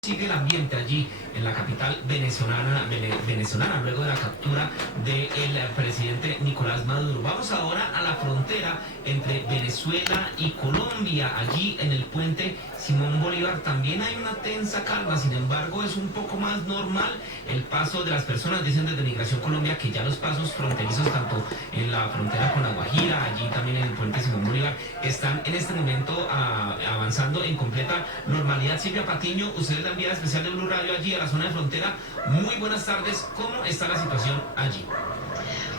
Sigue el ambiente allí en la capital venezolana luego de la captura del presidente Nicolás Maduro. Vamos ahora a la frontera entre Venezuela y Colombia. Allí en el puente Simón Bolívar también hay una tensa calma, sin embargo es un poco más normal el paso de las personas. Dicen desde Migración Colombia que ya los pasos fronterizos tanto en la frontera con La Guajira, allí también en el puente Simón Bolívar, están en este momento avanzando en completa normalidad. Silvia Patiño, usted es la enviada especial de Blue Radio allí a la zona de frontera. Muy buenas tardes, ¿cómo está la situación allí?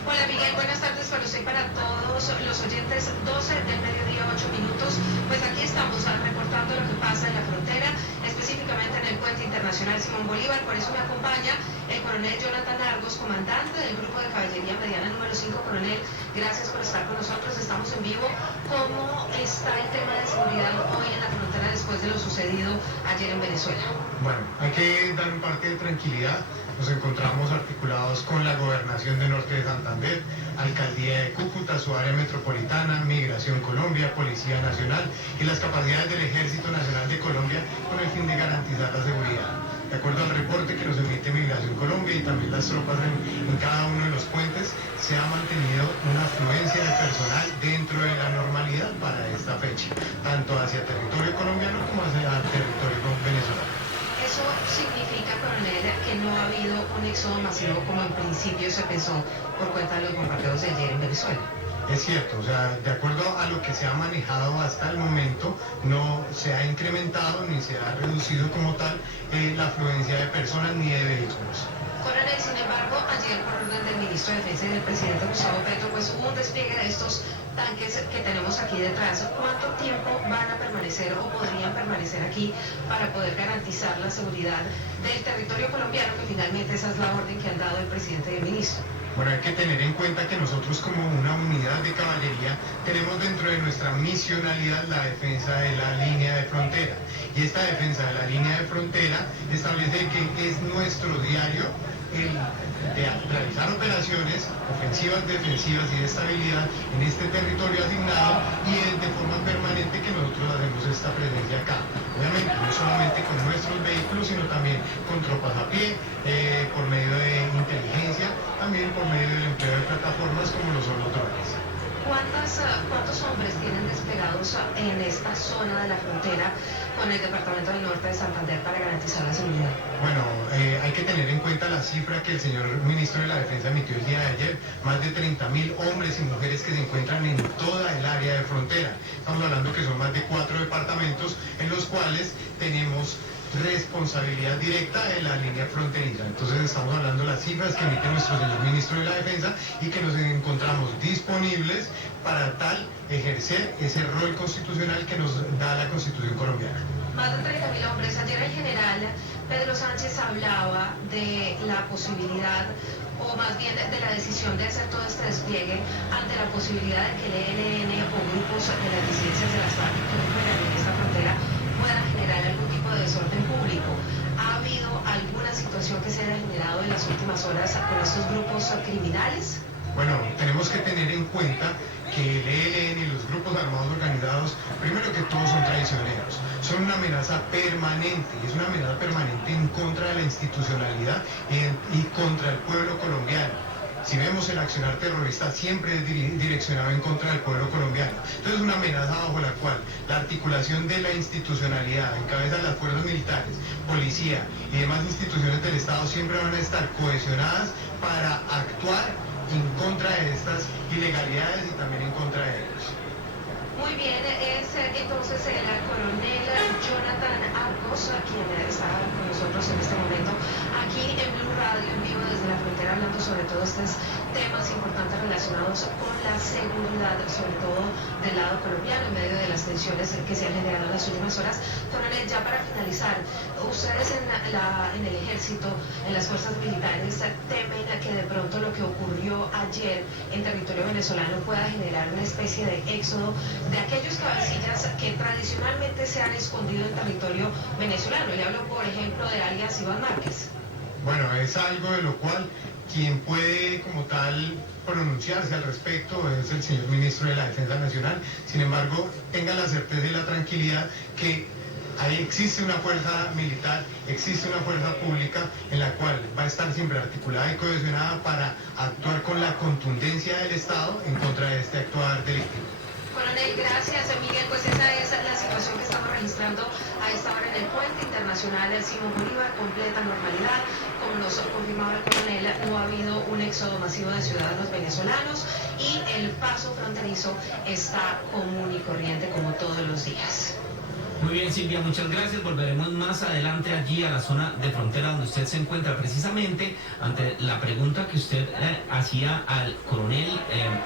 Hola Miguel, buenas tardes para usted y para todos los oyentes. 12 del mediodía, 8 minutos. Pues aquí estamos reportando lo que pasa en la frontera, específicamente en el puente internacional Simón Bolívar. Por eso me acompaña el coronel Jonathan Argos, comandante del grupo de caballería mediana número 5. Coronel, gracias por estar con nosotros. Estamos en vivo. ¿Cómo está el tema de seguridad hoy en la frontera después de lo sucedido ayer en Venezuela? Bueno, hay que dar un parte de tranquilidad. Nos encontramos articulados con la Gobernación de Norte de Santander, Alcaldía de Cúcuta, su área metropolitana, Migración Colombia, Policía Nacional y las capacidades del Ejército Nacional de Colombia con el fin de garantizar la seguridad. De acuerdo al reporte que nos emite Migración Colombia y también las tropas en cada uno de los puentes, se ha mantenido una afluencia de personal dentro de la normalidad para esta fecha, tanto hacia territorio colombiano como hacia territorio venezolano. Eso significa, coronel, que no ha habido un éxodo masivo como en principio se pensó por cuenta de los bombardeos de ayer en Venezuela. Es cierto, o sea, de acuerdo a lo que se ha manejado hasta el momento, no se ha incrementado ni se ha reducido como tal la afluencia de personas ni de vehículos. Coronel, sin embargo, ayer por orden del ministro de Defensa y del presidente Gustavo Petro, pues hubo un despliegue de estos tanques que tenemos aquí detrás. ¿Cuánto tiempo van a permanecer o podrían permanecer aquí para poder garantizar la seguridad del territorio colombiano, que finalmente esa es la orden que han dado el presidente y el ministro? Bueno, hay que tener en cuenta que nosotros como una unidad de caballería tenemos dentro de nuestra misionalidad la defensa de la línea de frontera. Y esta defensa de la línea de frontera establece que es nuestro diario el de realizar operaciones ofensivas, defensivas y de estabilidad en este territorio asignado y es de forma permanente que nosotros hacemos esta presencia acá. Obviamente no solamente con nuestros vehículos, sino también con tropas a pie, por medio de inteligencia, también por medio del empleo de plataformas como lo son los drones. ¿Cuántos hombres tienen desplegados en esta zona de la frontera con el departamento del norte de Santander para garantizar la seguridad? Bueno, hay que tener en cuenta la cifra que el señor ministro de la Defensa emitió el día de ayer, más de 30.000 hombres y mujeres que se encuentran en toda el área de frontera. Estamos hablando que son más de 4 departamentos en los cuales tenemos responsabilidad directa de la línea fronteriza. Entonces estamos hablando de las cifras que emite nuestro señor ministro de la Defensa y que nos encontramos disponibles para tal ejercer ese rol constitucional que nos da la Constitución colombiana. Más de 30.000 hombres. Ayer el general Pedro Sánchez hablaba de la posibilidad, o más bien de la decisión de hacer todo este despliegue ante la posibilidad de que el ELN o grupos de las disidencias de las FARC que operan en esta frontera puedan generar algún tipo de desorden público. ¿Ha habido alguna situación que se haya generado en las últimas horas con estos grupos criminales? Bueno, tenemos que tener en cuenta que el ELN y los grupos armados organizados, primero que todo son traicioneros, son una amenaza permanente, y es una amenaza permanente en contra de la institucionalidad y contra el pueblo colombiano. Si vemos el accionar terrorista siempre es direccionado en contra del pueblo colombiano. Entonces es una amenaza bajo la cual la articulación de la institucionalidad en cabeza de las fuerzas militares, policía y demás instituciones del Estado siempre van a estar cohesionadas para actuar en contra de estas ilegalidades y también en contra de ellos. Muy bien, es entonces el coronel Jonathan Argos, quien está con nosotros en este momento aquí en Blue Radio, en vivo desde la frontera, hablando sobre todo estos temas importantes relacionados con la seguridad, sobre todo del lado colombiano, en medio de las tensiones que se han generado en las últimas horas. Coronel, ya para finalizar, ustedes en el ejército, en las fuerzas militares, temen que de pronto lo que ocurrió ayer en territorio venezolano pueda generar una especie de éxodo de aquellos cabecillas que tradicionalmente se han escondido en territorio venezolano. Le hablo, por ejemplo, de alias Iván Márquez. Bueno, es algo de lo cual quien puede como tal pronunciarse al respecto es el señor ministro de la Defensa Nacional. Sin embargo, tenga la certeza y la tranquilidad que Ahí existe una fuerza militar, existe una fuerza pública en la cual va a estar siempre articulada y cohesionada para actuar con la contundencia del Estado en contra de este actuar delictivo. Coronel, gracias. Miguel, pues esa es la situación que estamos registrando a esta hora en el puente internacional Simón Bolívar, completa normalidad. Como nos confirmaba el coronel, no ha habido un éxodo masivo de ciudadanos venezolanos y el paso fronterizo está común y corriente como todos los días. Muy bien, Silvia, muchas gracias. Volveremos más adelante allí a la zona de frontera donde usted se encuentra, precisamente ante la pregunta que usted hacía al coronel.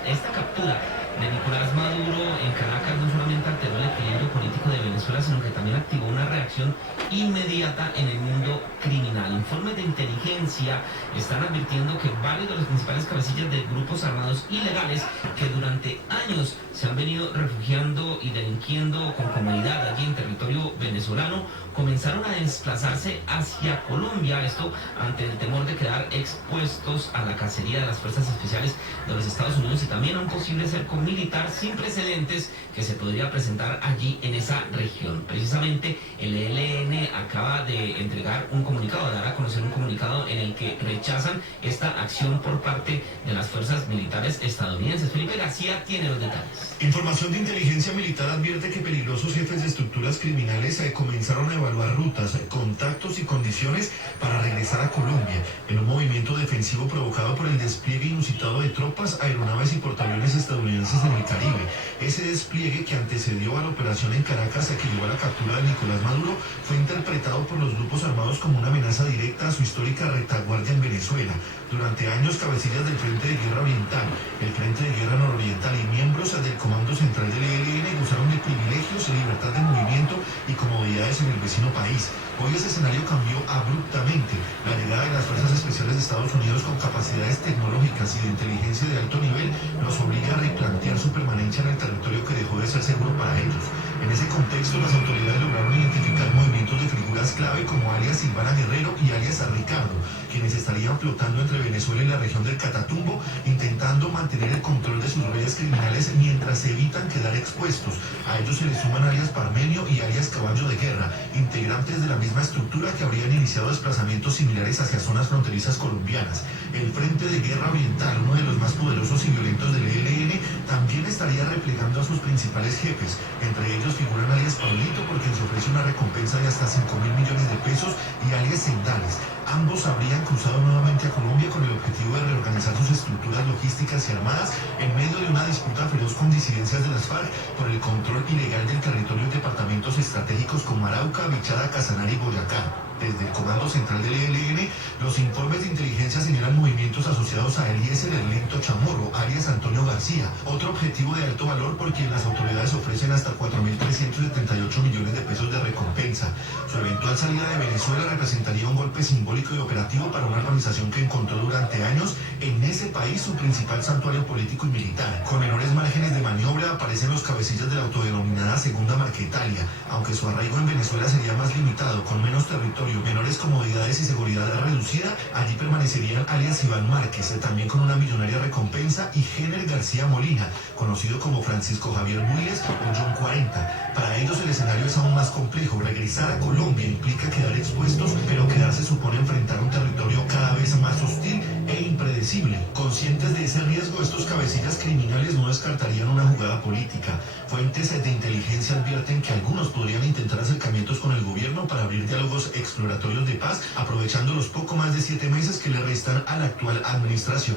Esta captura de Nicolás Maduro en Caracas no solamente alteró el equilibrio político de Venezuela, sino que también activó una reacción inmediata en el mundo criminal. Informes de inteligencia están advirtiendo que varios de los principales cabecillas de grupos armados ilegales que durante años se han venido refugiando y delinquiendo con comodidad allí en territorio venezolano comenzaron a desplazarse hacia Colombia, esto ante el temor de quedar expuestos a la cacería de las fuerzas especiales de los Estados Unidos y también a un posible cerco militar sin precedentes que se podría presentar allí en esa región. Precisamente el ELN acaba de entregar un comunicado, dar a conocer un comunicado en el que rechazan esta acción por parte de las fuerzas militares estadounidenses. Felipe García tiene los detalles. Información de inteligencia militar advierte que peligrosos jefes de estructuras criminales comenzaron a evaluar rutas, contactos y condiciones para regresar a Colombia, en un movimiento defensivo provocado por el despliegue inusitado de tropas, aeronaves y portaaviones estadounidenses en el Caribe. Ese despliegue que antecedió a la operación en Caracas que llevó a la captura de Nicolás Maduro fue interpretado por los grupos armados como una amenaza directa a su histórica retaguardia en Venezuela. Durante años, cabecillas del Frente de Guerra Oriental, el Frente de Guerra Nororiental y miembros del Comando Central del ELN gozaron de privilegios, libertad de movimiento y comodidades en el vecino país. Hoy ese escenario cambió abruptamente. La llegada de las Fuerzas Especiales de Estados Unidos con capacidades tecnológicas y de inteligencia de alto nivel nos obliga a replantear su permanencia en el territorio que dejó de ser seguro para ellos. En ese contexto, las autoridades lograron identificar movimientos de figuras clave como alias Silvana Guerrero y alias a Ricardo, quienes estarían flotando entre Venezuela y la región del Catatumbo, intentando mantener el control de sus redes criminales mientras evitan quedar expuestos. A ellos se les suman alias Parmenio y alias Caballo de Guerra, integrantes de la misma estructura que habrían iniciado desplazamientos similares hacia zonas fronterizas colombianas. El Frente de Guerra Oriental, uno de los más poderosos y violentos del ELN, también estaría replegando a sus principales jefes. Entre ellos figuran alias Pablito, por quien se ofrece una recompensa de hasta 5.000 millones de pesos, y alias Sendales. Ambos habrían cruzado nuevamente a Colombia con el objetivo de reorganizar sus estructuras logísticas y armadas en medio de una disputa feroz con disidencias de las FARC por el control ilegal del territorio en departamentos estratégicos como Arauca, Bichada, Casanare y Boyacá. Desde el Comando Central del ELN, los informes de inteligencia señalan movimientos asociados a Eliezer Ernesto Chamorro, alias Antonio García, otro objetivo de alto valor por quien las autoridades ofrecen hasta 4.378 millones de pesos de recompensa. Su eventual salida de Venezuela representaría un golpe simbólico y operativo para una organización que encontró durante años en ese país su principal santuario político y militar. Con menores márgenes de maniobra aparecen los cabecillas de la autodenominada Segunda Marquetalia, aunque su arraigo en Venezuela sería más limitado, con menos territorio, menores comodidades y seguridad reducida. Allí permanecerían alias Iván Márquez, también con una millonaria recompensa, y Jenner García Molina, conocido como Francisco Javier Builes o John 40. Para ellos el escenario es aún más complejo. Regresar a Colombia implica quedar expuestos, pero quedarse supone enfrentar un territorio cada vez más hostil e impredecible. Conscientes de ese riesgo, estos cabecillas criminales no descartarían una jugada política. Fuentes de inteligencia advierten que algunos podrían intentar acercamientos con el gobierno para abrir diálogos exploratorios de paz, aprovechando los poco más de 7 meses que le restan a la actual administración.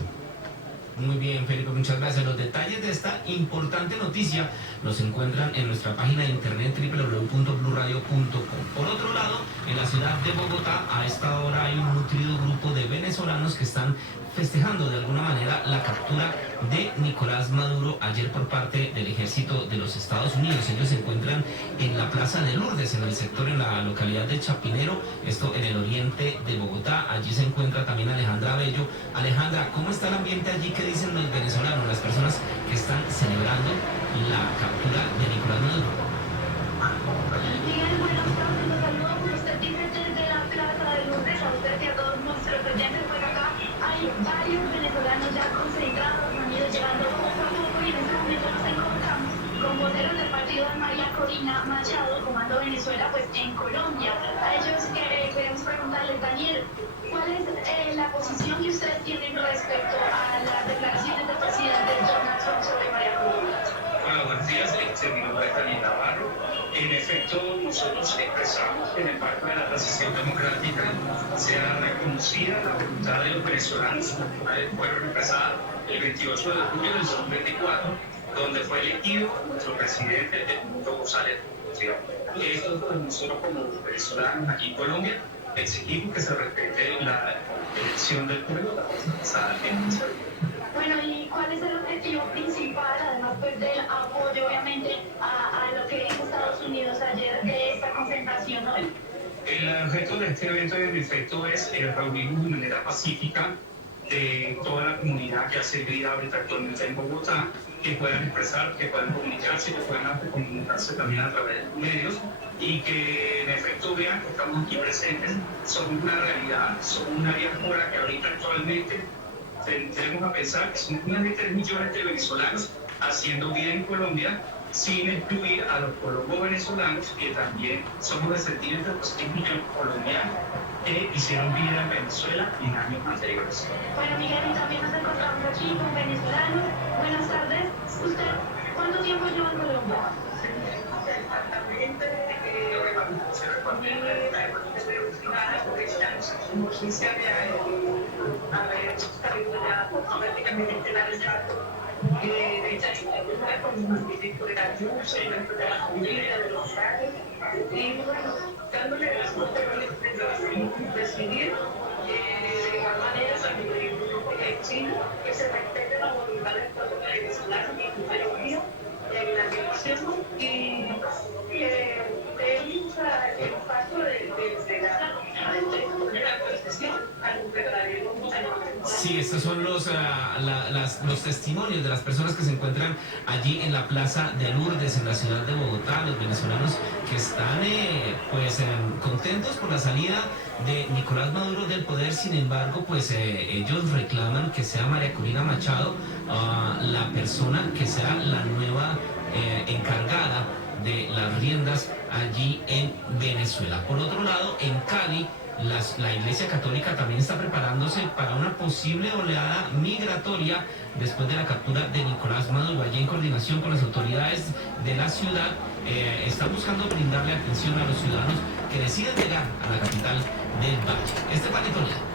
Muy bien, Felipe, muchas gracias. Los detalles de esta importante noticia los encuentran en nuestra página de internet www.bluradio.com. Por otro lado, en la ciudad de Bogotá, a esta hora hay un nutrido grupo de venezolanos que están festejando de alguna manera la captura de Nicolás Maduro ayer por parte del ejército de los Estados Unidos. Ellos se encuentran en la Plaza de Lourdes, en el sector, en la localidad de Chapinero, esto en el oriente de Bogotá. Allí se encuentra también Alejandra Bello. Alejandra, ¿cómo está el ambiente allí? ¿Qué dicen los venezolanos, las personas que están celebrando la captura de Nicolás Maduro? Miguel, buenas tardes, los saludo como usted dice desde la Plaza de Lourdes. A usted y a todos nuestros oyentes por acá. Hay varios venezolanos ya concentrados, han ido llegando poco a poco, y en este momento nos encontramos con voceros del partido de María Corina. Corina Machado, Comando Venezuela, pues en Colombia. A ellos queremos preguntarles, Daniel, ¿cuál es la posición que ustedes tienen respecto a las declaraciones del presidente Donald Trump sobre María Corina? Bueno, buenos días, mi nombre es Daniel Navarro. En efecto, nosotros expresamos que en el marco de la transición democrática sea reconocida la voluntad de los venezolanos, la cual fueron expresada el 28 de julio del 2024, donde fue elegido nuestro presidente Edmundo González. Esto, pues, nosotros como venezolanos aquí en Colombia exigimos que se respete la elección del pueblo, la pasada en Venezuela. Bueno, ¿y cuál es el objetivo principal, además pues, del apoyo, obviamente, a lo que hizo Estados Unidos ayer de esta concentración hoy? El objeto de este evento, en efecto, es reunirnos de manera pacífica de toda la comunidad que hace vida ahorita actualmente en Bogotá, que puedan expresar, que puedan comunicarse, que puedan comunicarse también a través de los medios y que en efecto vean que estamos aquí presentes, somos una realidad, somos una diáspora que ahorita actualmente tenemos a pensar que somos más de 3 millones de venezolanos haciendo vida en Colombia, sin excluir a los colombos venezolanos que también somos descendientes de los 6 millones colombianos que hicieron vida en Venezuela en años anteriores. Bueno, Miguel, y también nos encontramos aquí con venezolanos. Buenas tardes. ¿Usted cuánto tiempo lleva en Colombia? Y bueno, dándole las oportunidades de decidir de igual manera también el grupo de China, que se respete la voluntad del pueblo venezolano y su mayoría en la elección y que el paso de la transición al verdadero. Sí, estos son los testimonios de las personas que se encuentran allí en la Plaza de Lourdes, en la ciudad de Bogotá, los venezolanos que están contentos por la salida de Nicolás Maduro del poder. Sin embargo, pues ellos reclaman que sea María Corina Machado la persona que sea la nueva encargada de las riendas allí en Venezuela. Por otro lado, en Cali, la Iglesia Católica también está preparándose para una posible oleada migratoria después de la captura de Nicolás Maduro. Allí, en coordinación con las autoridades de la ciudad, están buscando brindarle atención a los ciudadanos que deciden llegar a la capital del Valle. Esteban Toledo.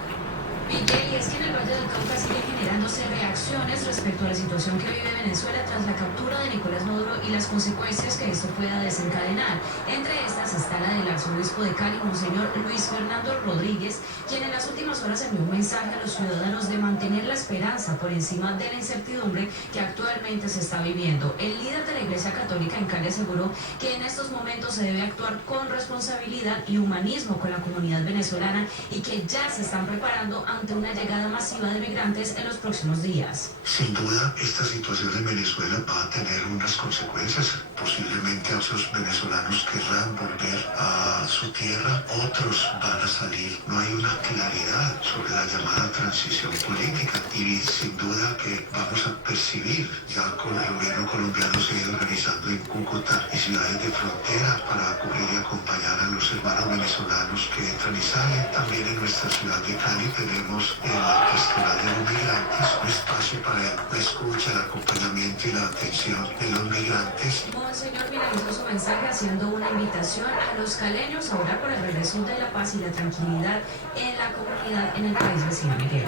Miguel, y es que en el Valle del Cauca siguen generándose reacciones respecto a la situación que vive Venezuela tras la captura de Nicolás Maduro y las consecuencias que esto pueda desencadenar. Entre estas está la del arzobispo de Cali, Monseñor Luis Fernando Rodríguez, quien en las últimas horas envió un mensaje a los ciudadanos de mantener la esperanza por encima de la incertidumbre que actualmente se está viviendo. El líder de la Iglesia Católica en Cali aseguró que en estos momentos se debe actuar con responsabilidad y humanismo con la comunidad venezolana y que ya se están preparando ante una llegada masiva de migrantes en los próximos días. Sin duda, esta situación en Venezuela va a tener unas consecuencias. Posiblemente esos venezolanos querrán volver a su tierra, otros van a salir. No hay una claridad sobre la llamada transición política y sin duda que vamos a percibir, ya con el gobierno colombiano se ha ido organizando en Cúcuta y ciudades de frontera para acoger y acompañar a los hermanos venezolanos que entran y salen. También en nuestra ciudad de Cali tenemos el Festival de los Migrantes, un espacio para la escucha, el acompañamiento y la atención de los migrantes. Monseñor finalizó su mensaje haciendo una invitación a los caleños a orar por el regreso de la paz y la tranquilidad en la comunidad en el país vecino. Miguel.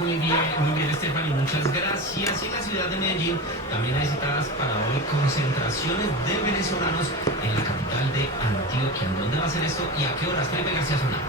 Muy bien, Estefan, y muchas gracias. Y en la ciudad de Medellín también hay citadas para hoy concentraciones de venezolanos en la capital de Antioquia. ¿En dónde va a ser esto y a qué horas? Felipe García Zona.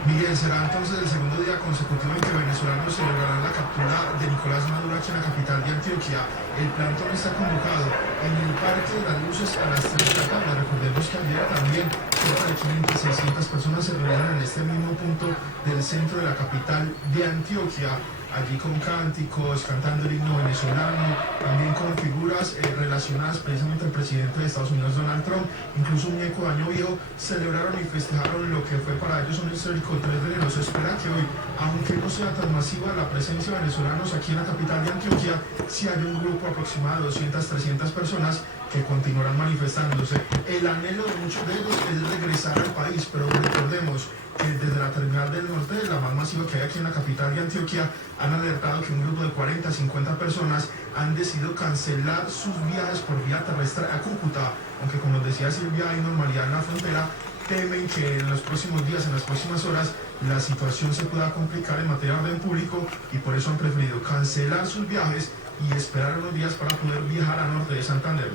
Miguel, será entonces el segundo día consecutivo en que venezolanos celebrarán la captura de Nicolás Maduro aquí en la capital de Antioquia. El plantón está convocado en el Parque de las Luces a las 3 de la tarde. Recordemos que ayer también cerca de 500, 600 personas se reunieron en este mismo punto del centro de la capital de Antioquia allí con cánticos, cantando el himno venezolano, también con figuras relacionadas precisamente al presidente de Estados Unidos, Donald Trump, incluso un muñeco de Año Viejo, celebraron y festejaron lo que fue para ellos un histórico 3 de enero. Se espera que hoy, aunque no sea tan masiva la presencia de venezolanos aquí en la capital de Antioquia, sí hay un grupo aproximado de 200, 300 personas que continuarán manifestándose. El anhelo de muchos de ellos es regresar al país, pero recordemos que desde la terminal del norte, la más masiva que hay aquí en la capital de Antioquia, han alertado que un grupo de 40, 50 personas han decidido cancelar sus viajes por vía terrestre a Cúcuta, aunque como decía Silvia, hay normalidad en la frontera. Temen que en los próximos días, en las próximas horas, la situación se pueda complicar en materia de orden público y por eso han preferido cancelar sus viajes y esperar unos días para poder viajar al norte de Santander.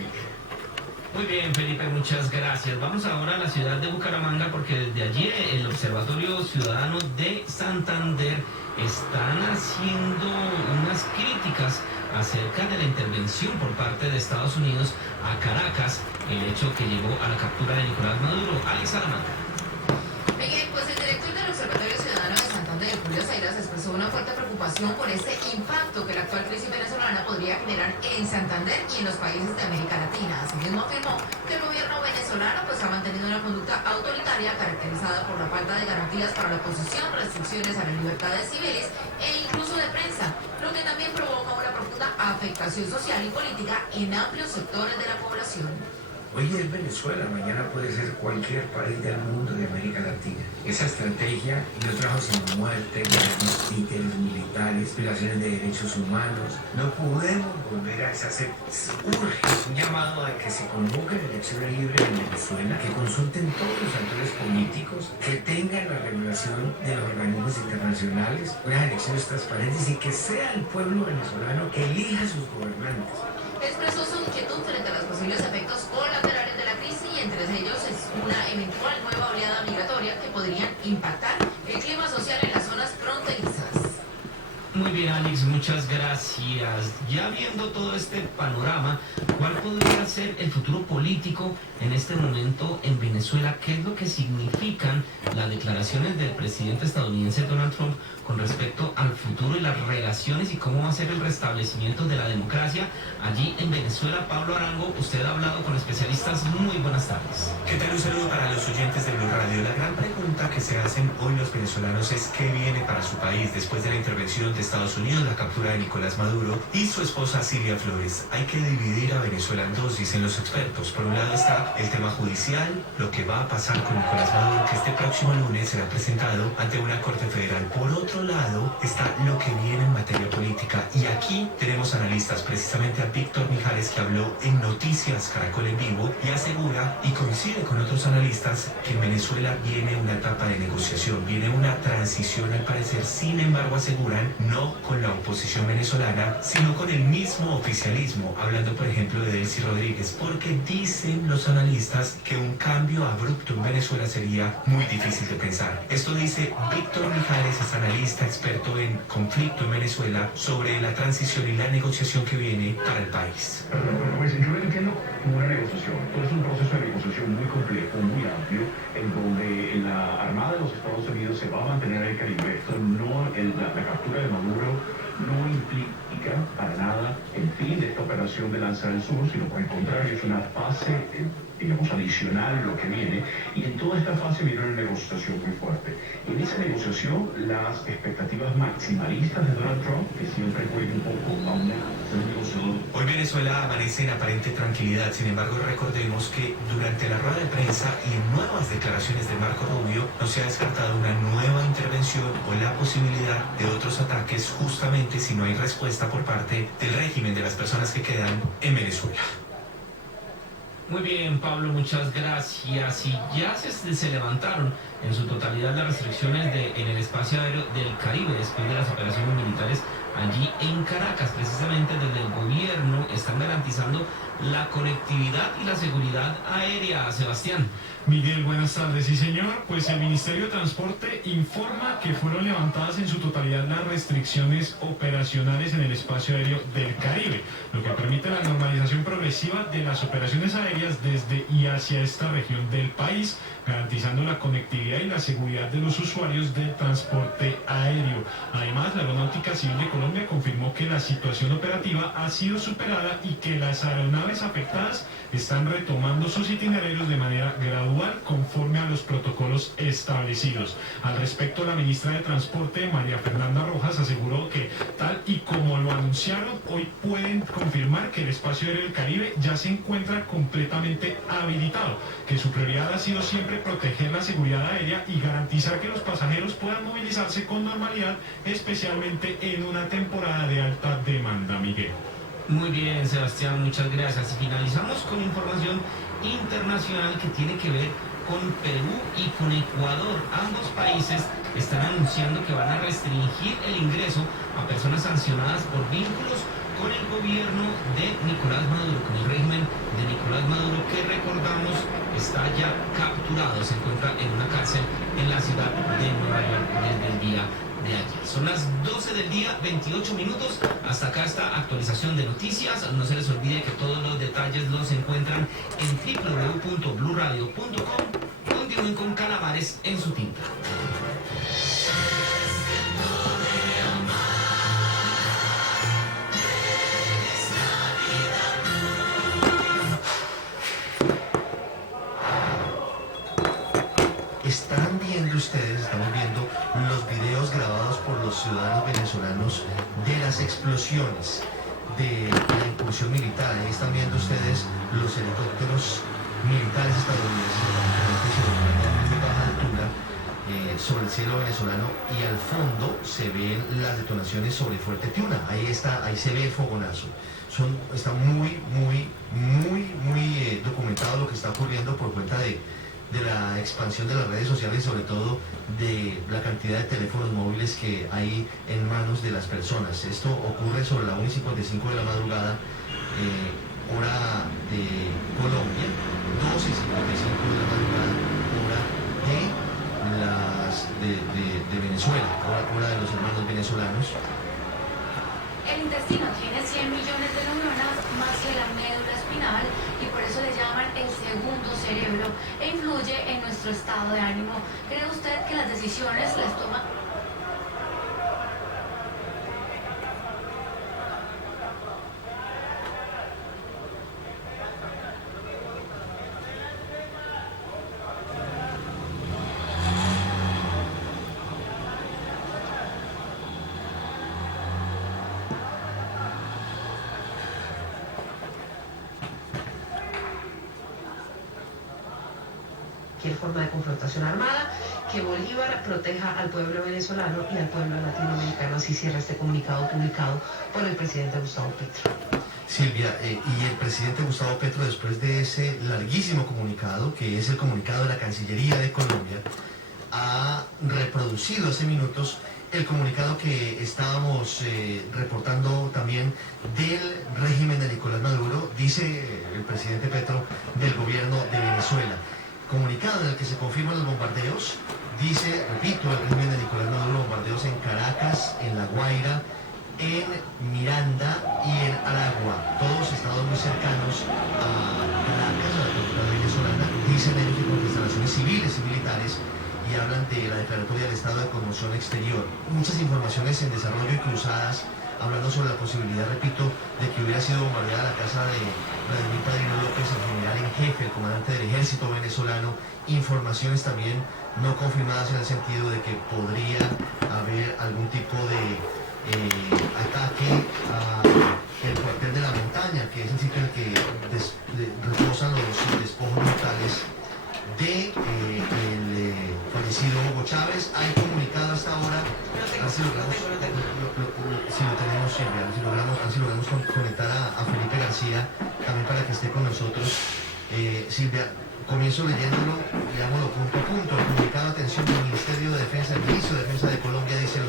Muy bien, Felipe, muchas gracias. Vamos ahora a la ciudad de Bucaramanga porque desde allí el Observatorio Ciudadano de Santander están haciendo unas críticas acerca de la intervención por parte de Estados Unidos a Caracas, el hecho que llevó a la captura de Nicolás Maduro. Alex Salamanca. Miguel, pues el director del Observatorio Ciudadano de Santander, Julio Zairas, expresó una fuerte preocupación por este impacto que la actual crisis venezolana podría generar en Santander y en los países de América Latina. Asimismo afirmó que el gobierno venezolano pues ha mantenido una conducta autoritaria caracterizada por la falta de garantías para la oposición, restricciones a las libertades civiles e incluso de prensa, lo que también provoca una profunda afectación social y política en amplios sectores de la población. Hoy es Venezuela, mañana puede ser cualquier país del mundo de América Latina. Esa estrategia no trajo sino muerte, guerras, títeres militares, violaciones de derechos humanos. No podemos volver a esas épocas. Urge un llamado a que se convoquen elecciones libres en Venezuela, que consulten todos los actores políticos, que tengan la regulación de los organismos internacionales, unas elecciones transparentes y que sea el pueblo venezolano que elija a sus gobernantes. Expresó su inquietud frente a los posibles efectos colaterales de la crisis y entre ellos es una eventual nueva oleada migratoria que podrían impactar el clima social en las zonas fronterizas. Muy bien, Alex, muchas gracias. Ya viendo todo este panorama, ¿cuál podría ser el futuro político en este momento en Venezuela? ¿Qué es lo que significan las declaraciones del presidente estadounidense Donald Trump con respecto al futuro y las relaciones y cómo va a ser el restablecimiento de la democracia allí en Venezuela? Pablo Arango, usted ha hablado con especialistas. Muy buenas tardes. ¿Qué tal? Un saludo para los oyentes de Blue Radio. La gran pregunta que se hacen hoy los venezolanos es qué viene para su país después de la intervención de Estados Unidos, la captura de Nicolás Maduro y su esposa Silvia Flores. Hay que dividir a Venezuela en dos, dicen los expertos. Por un lado está el tema judicial, lo que va a pasar con Nicolás Maduro, que este próximo lunes será presentado ante una corte federal. Por otro lado está lo que viene en materia política. Y aquí tenemos analistas, precisamente a Víctor Mijares, que habló en Noticias Caracol en Vivo y asegura, y coincide con otros analistas, que en Venezuela viene una etapa de negociación, viene una transición al parecer. Sin embargo, aseguran, no con la oposición venezolana, sino con el mismo oficialismo, hablando por ejemplo de Delcy Rodríguez, porque dicen los analistas que un cambio abrupto en Venezuela sería muy difícil de pensar. Esto dice Víctor Mijares, es analista experto en conflicto en Venezuela, sobre la transición y la negociación que viene para el país. Pues yo lo entiendo como una negociación. Todo es un proceso de negociación muy complejo, muy amplio, en donde la Armada de los Estados Unidos se va a mantener en el Caribe. Esto no, la captura de Maduro no implica para nada el fin de esta operación de Lanza del Sur, sino por el contrario, es una fase, digamos, adicional lo que viene, y en toda esta fase viene una negociación muy fuerte. En esa negociación, las expectativas maximalistas de Donald Trump, que siempre juegan un poco a una negociación. Hoy Venezuela amanece en aparente tranquilidad, sin embargo recordemos que durante la rueda de prensa y en nuevas declaraciones de Marco Rubio no se ha descartado una nueva intervención o la posibilidad de otros ataques, justamente si no hay respuesta por parte del régimen de las personas que quedan en Venezuela. Muy bien, Pablo, muchas gracias. Y ya se levantaron en su totalidad las restricciones en el espacio aéreo del Caribe después de las operaciones militares allí en Caracas. Precisamente desde el gobierno están garantizando la conectividad y la seguridad aérea. Sebastián. Miguel, buenas tardes. Sí, señor, pues el Ministerio de Transporte informa que fueron levantadas en su totalidad las restricciones operacionales en el espacio aéreo del Caribe, lo que permite la normalización progresiva de las operaciones aéreas desde y hacia esta región del país, garantizando la conectividad y la seguridad de los usuarios del transporte aéreo. Además, la Aeronáutica Civil de Colombia confirmó que la situación operativa ha sido superada y que las aeronaves afectadas están retomando sus itinerarios de manera gradual conforme a los protocolos establecidos. Al respecto, la ministra de Transporte, María Fernanda Rojas, aseguró que, tal y como lo anunciaron, hoy pueden confirmar que el espacio aéreo del Caribe ya se encuentra completamente habilitado, que su prioridad ha sido siempre proteger la seguridad aérea y garantizar que los pasajeros puedan movilizarse con normalidad, especialmente en una temporada de alta demanda, Miguel. Muy bien, Sebastián, muchas gracias. Y finalizamos con información internacional que tiene que ver con Perú y con Ecuador. Ambos países están anunciando que van a restringir el ingreso a personas sancionadas por vínculos con el gobierno de Nicolás Maduro, con el régimen de Nicolás Maduro, que recordamos está ya capturado, se encuentra en una cárcel en la ciudad de Nueva York desde el día de ayer. Son las 12 del día, 28 minutos. Hasta acá esta actualización de noticias. No se les olvide que todos los detalles los encuentran en www.bluradio.com. Continúen con Calamares en su tinta. Están viendo ustedes, estamos viendo los videos grabados por los ciudadanos venezolanos de las explosiones de la incursión militar. Ahí están viendo ustedes los helicópteros militares estadounidenses a muy baja altura sobre el cielo venezolano, y al fondo se ven las detonaciones sobre Fuerte Tiuna. Ahí se ve el fogonazo. Está muy documentado lo que está ocurriendo por cuenta de la expansión de las redes sociales, sobre todo de la cantidad de teléfonos móviles que hay en manos de las personas. Esto ocurre sobre la 1:55 de la madrugada, hora de Colombia, 12:55 de la madrugada, hora de Venezuela, hora de los hermanos venezolanos. El intestino tiene 100 millones de neuronas más que la médula espinal y por eso le llaman el segundo cerebro e influye en nuestro estado de ánimo. ¿Cree usted que las decisiones las toma? Forma de confrontación armada, que Bolívar proteja al pueblo venezolano y al pueblo latinoamericano. Así cierra este comunicado publicado por el presidente Gustavo Petro. Silvia, y el presidente Gustavo Petro, después de ese larguísimo comunicado, que es el comunicado de la Cancillería de Colombia, ha reproducido hace minutos el comunicado que estábamos reportando también del régimen de Nicolás Maduro, dice el presidente Petro, del gobierno de Venezuela. Comunicado en el que se confirman los bombardeos, dice, repito, el régimen de Nicolás Maduro, bombardeos en Caracas, en La Guaira, en Miranda y en Aragua, todos estados muy cercanos a Caracas, a la capital venezolana. Dicen ellos que con instalaciones civiles y militares, y hablan de la declaratoria del estado de conmoción exterior. Muchas informaciones en desarrollo y cruzadas, hablando sobre la posibilidad, repito, de que hubiera sido bombardeada la casa de Vladimir Padrino López, el general en jefe, el comandante del ejército venezolano. Informaciones también no confirmadas en el sentido de que podría haber algún tipo de ataque al cuartel de la montaña, que es el sitio en el que reposan los despojos mortales de el fallecido Hugo Chávez. Hay comunicado hasta ahora, si logramos conectar a Felipe García también para que esté con nosotros. Silvia, comienzo leyéndolo, leámoslo punto a punto. El comunicado de atención del Ministerio de Defensa, el Ministro de Defensa de Colombia dice: